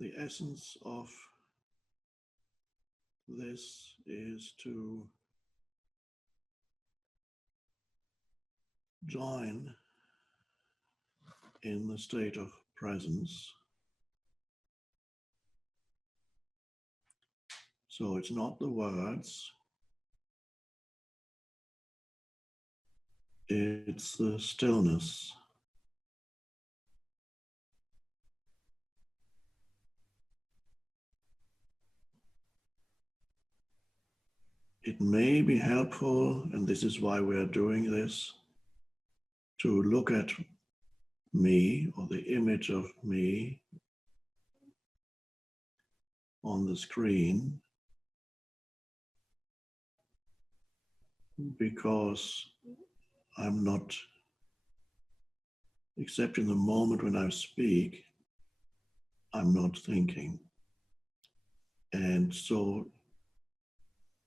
The essence of this is to join in the state of presence. So it's not the words, it's the stillness. It may be helpful, and this is why we are doing this, to look at me or the image of me on the screen, because I'm not, except in the moment when I speak, I'm not thinking. And so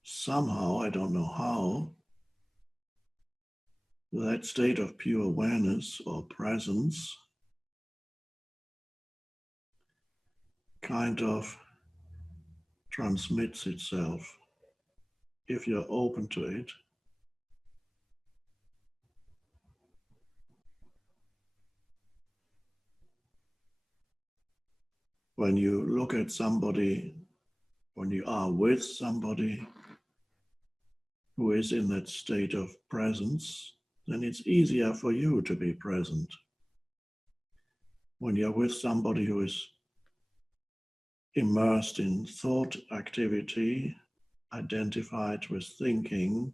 somehow, I don't know how, that state of pure awareness or presence kind of transmits itself. If you're open to it, when you look at somebody, when you are with somebody who is in that state of presence, then it's easier for you to be present. When you're with somebody who is immersed in thought activity, identified with thinking,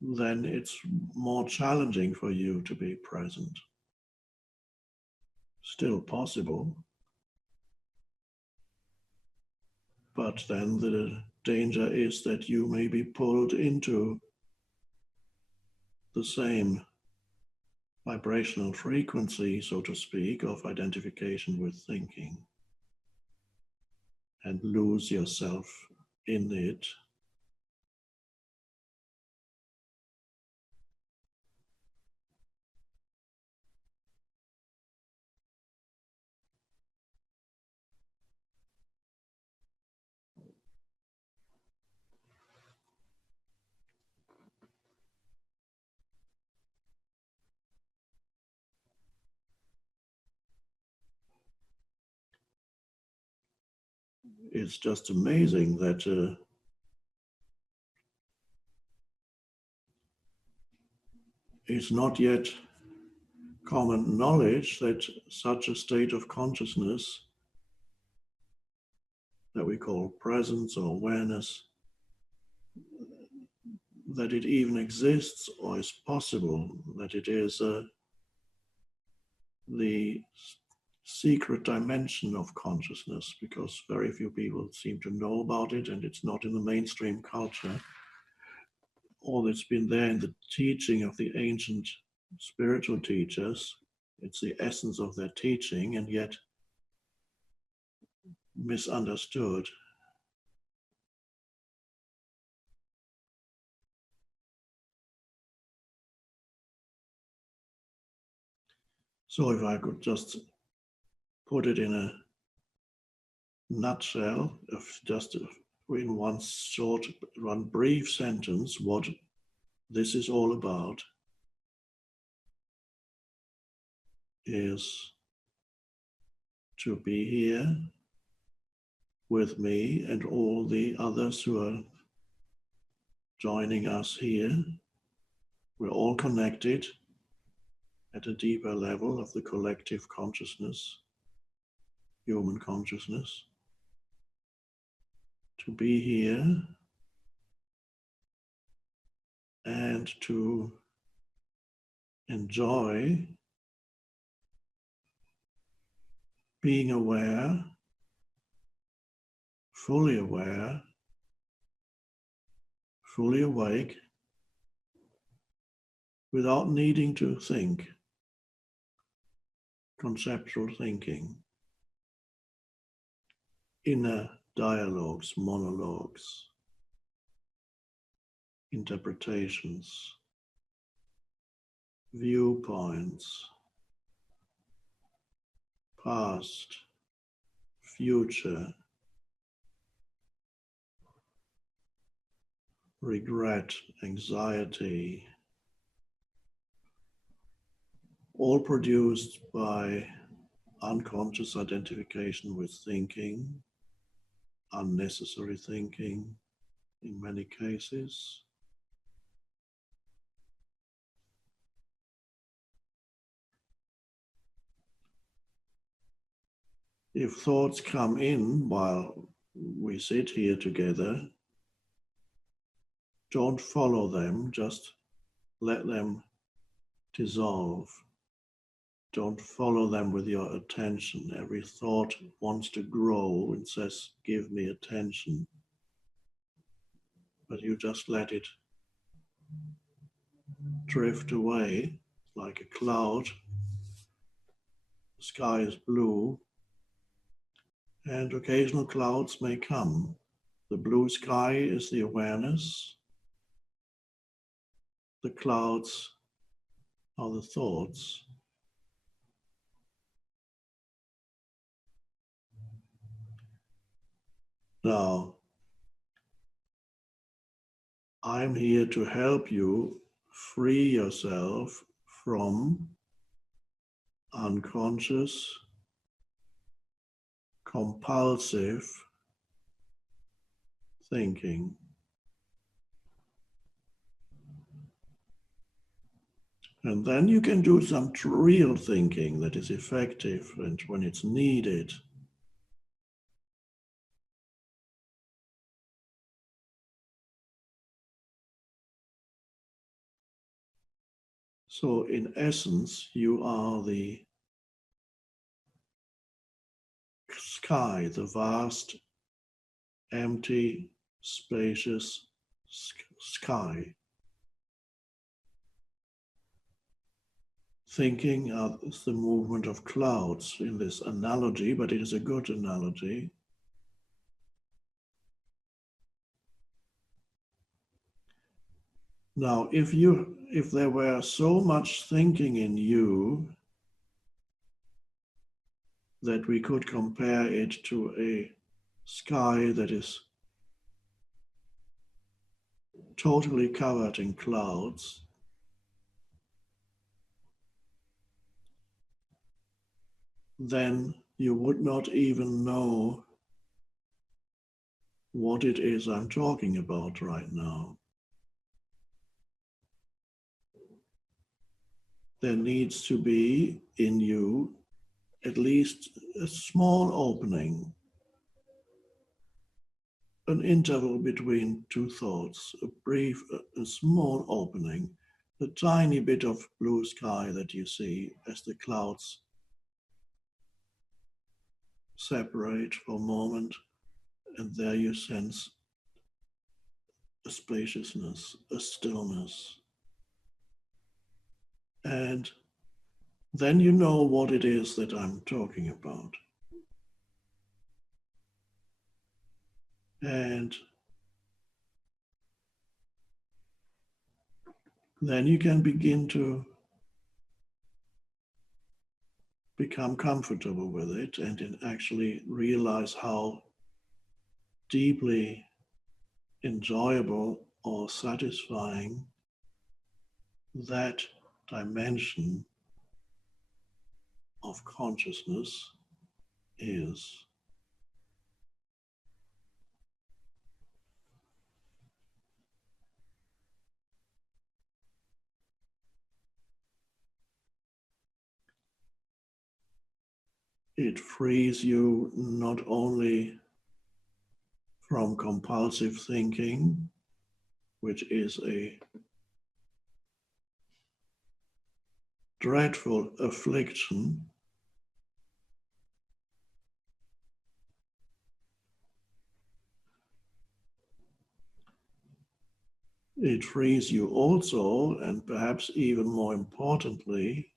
then it's more challenging for you to be present. Still possible, but then the danger is that you may be pulled into the same vibrational frequency, so to speak, of identification with thinking and lose yourself in it. It's just amazing that it's not yet common knowledge that such a state of consciousness that we call presence or awareness, that it even exists or is possible, that it is the secret dimension of consciousness, because very few people seem to know about it and it's not in the mainstream culture. All that's been there in the teaching of the ancient spiritual teachers, it's the essence of their teaching, and yet misunderstood. So if I could just put it in a nutshell, of just in one short, one brief sentence, what this is all about is to be here with me and all the others who are joining us here. We're all connected at a deeper level of the collective consciousness, human consciousness. To be here and to enjoy being aware, fully aware, fully awake, without needing to think, conceptual thinking, inner dialogues, monologues, interpretations, viewpoints, past, future, regret, anxiety, all produced by unconscious identification with thinking, unnecessary thinking in many cases. If thoughts come in while we sit here together, don't follow them, just let them dissolve. Don't follow them with your attention. Every thought wants to grow and says, give me attention. But you just let it drift away like a cloud. The sky is blue, and occasional clouds may come. The blue sky is the awareness. The clouds are the thoughts. Now, I'm here to help you free yourself from unconscious, compulsive thinking. And then you can do some real thinking that is effective and when it's needed. So in essence, you are the sky, the vast, empty, spacious sky. Thinking is the movement of clouds in this analogy, but it is a good analogy. Now, if there were so much thinking in you that we could compare it to a sky that is totally covered in clouds, then you would not even know what it is I'm talking about right now. There needs to be in you at least a small opening, an interval between two thoughts, a brief, a small opening, a tiny bit of blue sky that you see as the clouds separate for a moment, and there you sense a spaciousness, a stillness. And then you know what it is that I'm talking about. And then you can begin to become comfortable with it and actually realize how deeply enjoyable or satisfying that dimension of consciousness is. It frees you not only from compulsive thinking, which is a dreadful affliction. It frees you also, and perhaps even more importantly,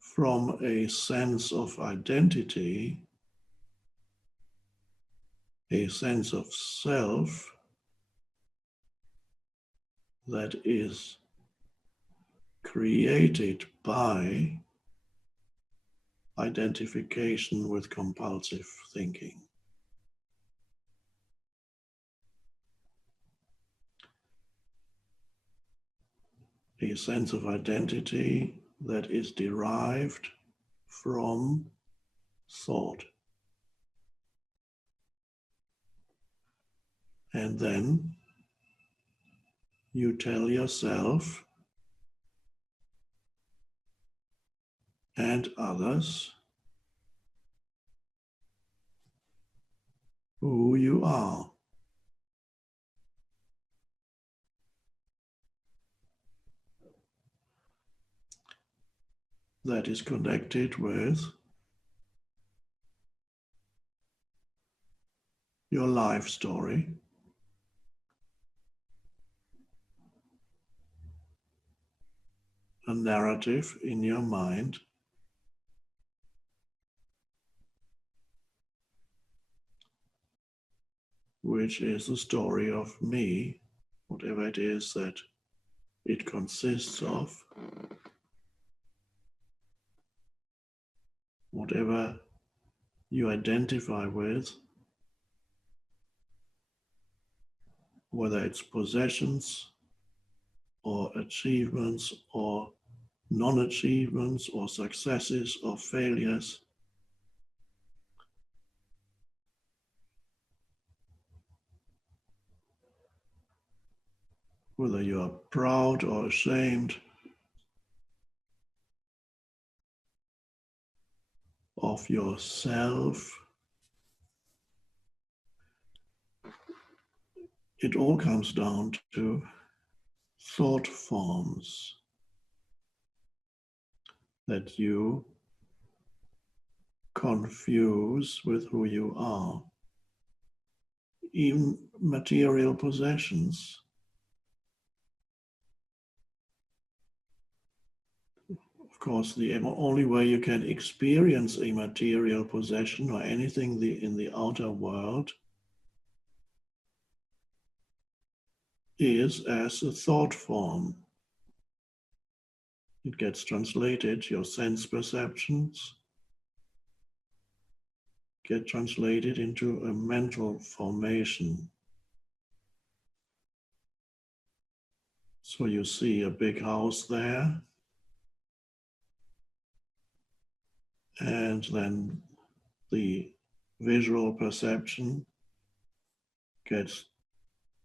from a sense of identity, a sense of self that is created by identification with compulsive thinking. A sense of identity that is derived from thought. And then you tell yourself and others who you are. That is connected with your life story, a narrative in your mind which is the story of me, whatever it is that it consists of, whatever you identify with, whether it's possessions or achievements or non-achievements or successes or failures. Whether you are proud or ashamed of yourself, it all comes down to thought forms that you confuse with who you are. Even material possessions. Of course, the only way you can experience a material possession or anything in the outer world is as a thought form. It gets translated, your sense perceptions get translated into a mental formation. So you see a big house there, and then the visual perception gets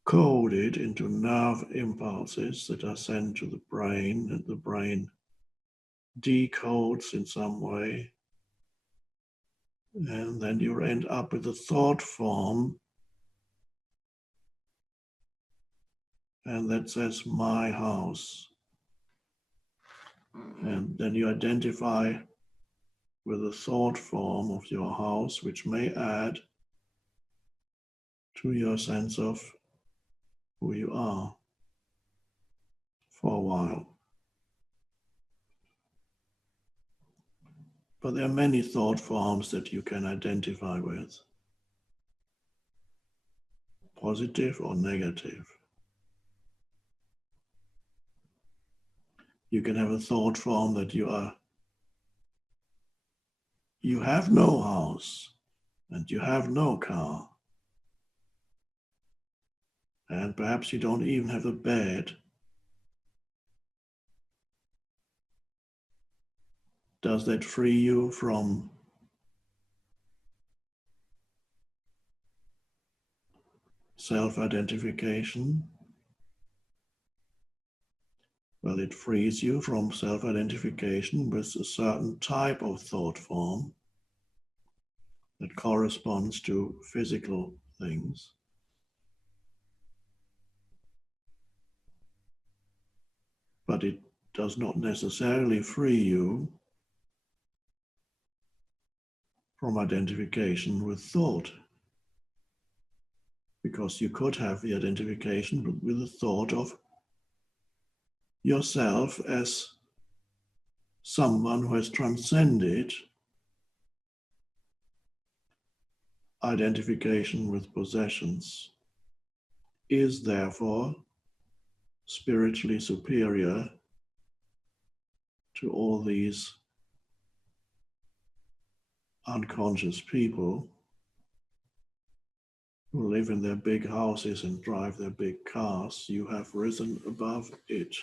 coded into nerve impulses that are sent to the brain, and the brain decodes in some way. And then you end up with a thought form, and that says my house. And then you identify with the thought form of your house, which may add to your sense of who you are for a while. But there are many thought forms that you can identify with, positive or negative. You can have a thought form that you have no house and you have no car. And perhaps you don't even have a bed. Does that free you from self-identification? Well, it frees you from self-identification with a certain type of thought form that corresponds to physical things. But it does not necessarily free you from identification with thought, because you could have the identification with the thought of yourself as someone who has transcended identification with possessions, is therefore spiritually superior to all these unconscious people who live in their big houses and drive their big cars, you have risen above it.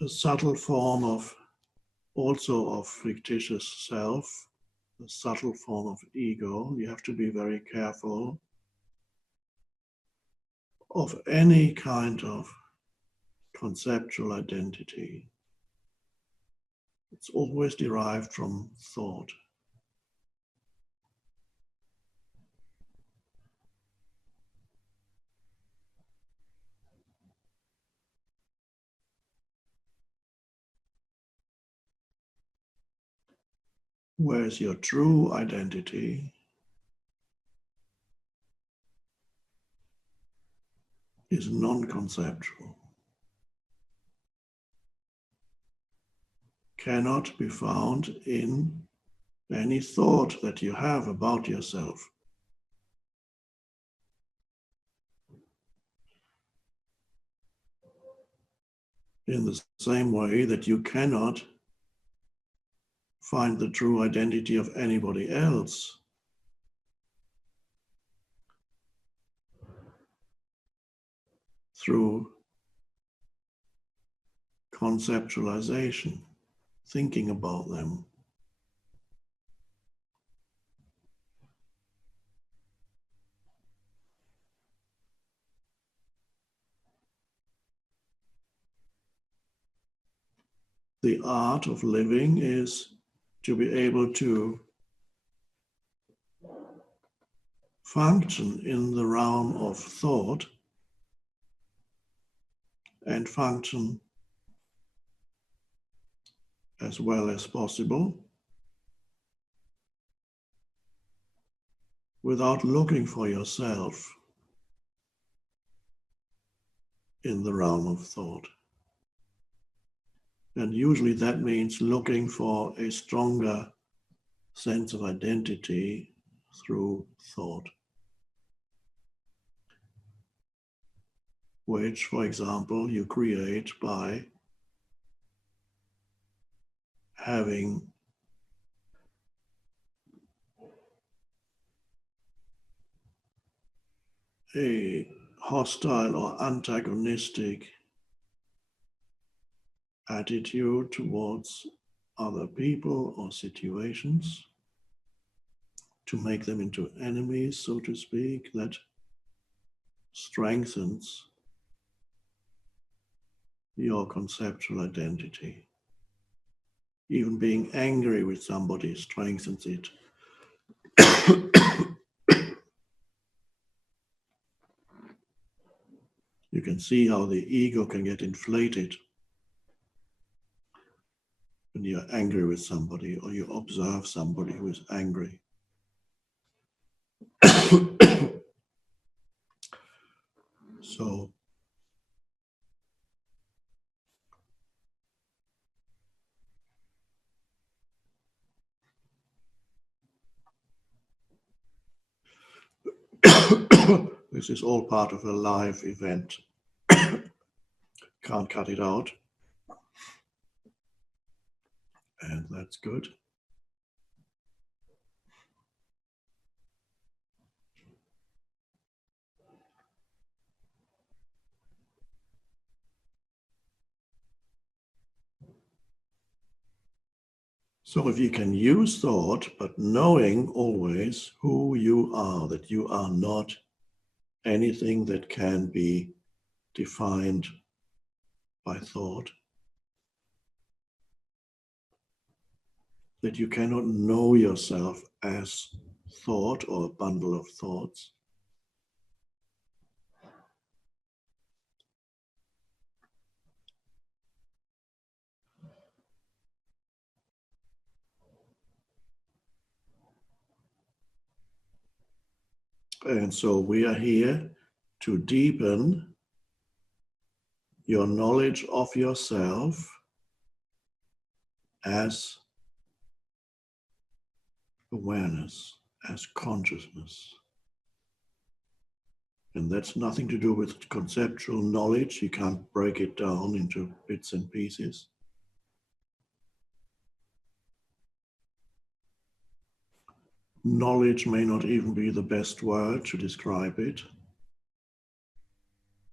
A subtle form of also of fictitious self, a subtle form of ego. You have to be very careful of any kind of conceptual identity. It's always derived from thought. Whereas your true identity is non-conceptual, cannot be found in any thought that you have about yourself. In the same way that you cannot find the true identity of anybody else through conceptualization, thinking about them. The art of living is to be able to function in the realm of thought and function as well as possible without looking for yourself in the realm of thought. And usually that means looking for a stronger sense of identity through thought, which, for example, you create by having a hostile or antagonistic attitude towards other people or situations, to make them into enemies, so to speak, that strengthens your conceptual identity. Even being angry with somebody strengthens it. You can see how the ego can get inflated when you're angry with somebody or you observe somebody who is angry. So this is all part of a live event. Can't cut it out. And that's good. So if you can use thought, but knowing always who you are, that you are not anything that can be defined by thought, that you cannot know yourself as thought or a bundle of thoughts. And so we are here to deepen your knowledge of yourself as awareness, as consciousness. And that's nothing to do with conceptual knowledge. You can't break it down into bits and pieces. knowledge may not even be the best word to describe it.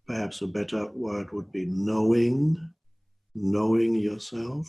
Perhaps a better word would be knowing yourself.